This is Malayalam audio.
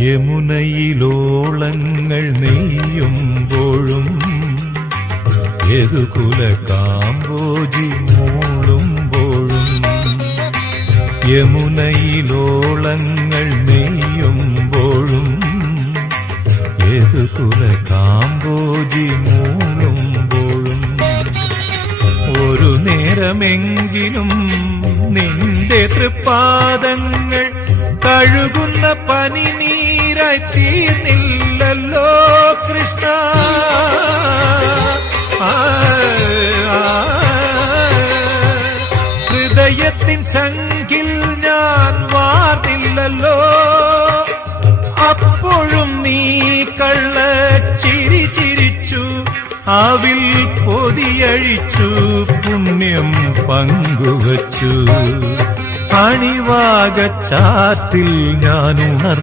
യമുനയിലോളങ്ങൾ നെയ്യുമ്പോഴും യദുകുല കാമ്പോജി മൂളുമ്പോഴും യമുനയിലോളങ്ങൾ നെയ്യുമ്പോഴും യദുകുല കാമ്പോജി മൂളുമ്പോഴും ഒരു നേരമെങ്കിലും നിന്റെ തൃപ്പാദങ്ങൾ കഴുകുന്ന പനിനീരായി തീർന്നില്ലല്ലോ കൃഷ്ണ. ഹൃദയത്തിൻ സംഖിൽ ഞാൻ വാർന്നില്ലല്ലോ, അപ്പോഴും നീ കള്ളച്ചിരി ചിരിച്ചു, അവിൽ പൊതിയഴിച്ചു, പുണ്യം പങ്കുവച്ചു. അണിവാകച്ചാത്തിൽ ഞാൻ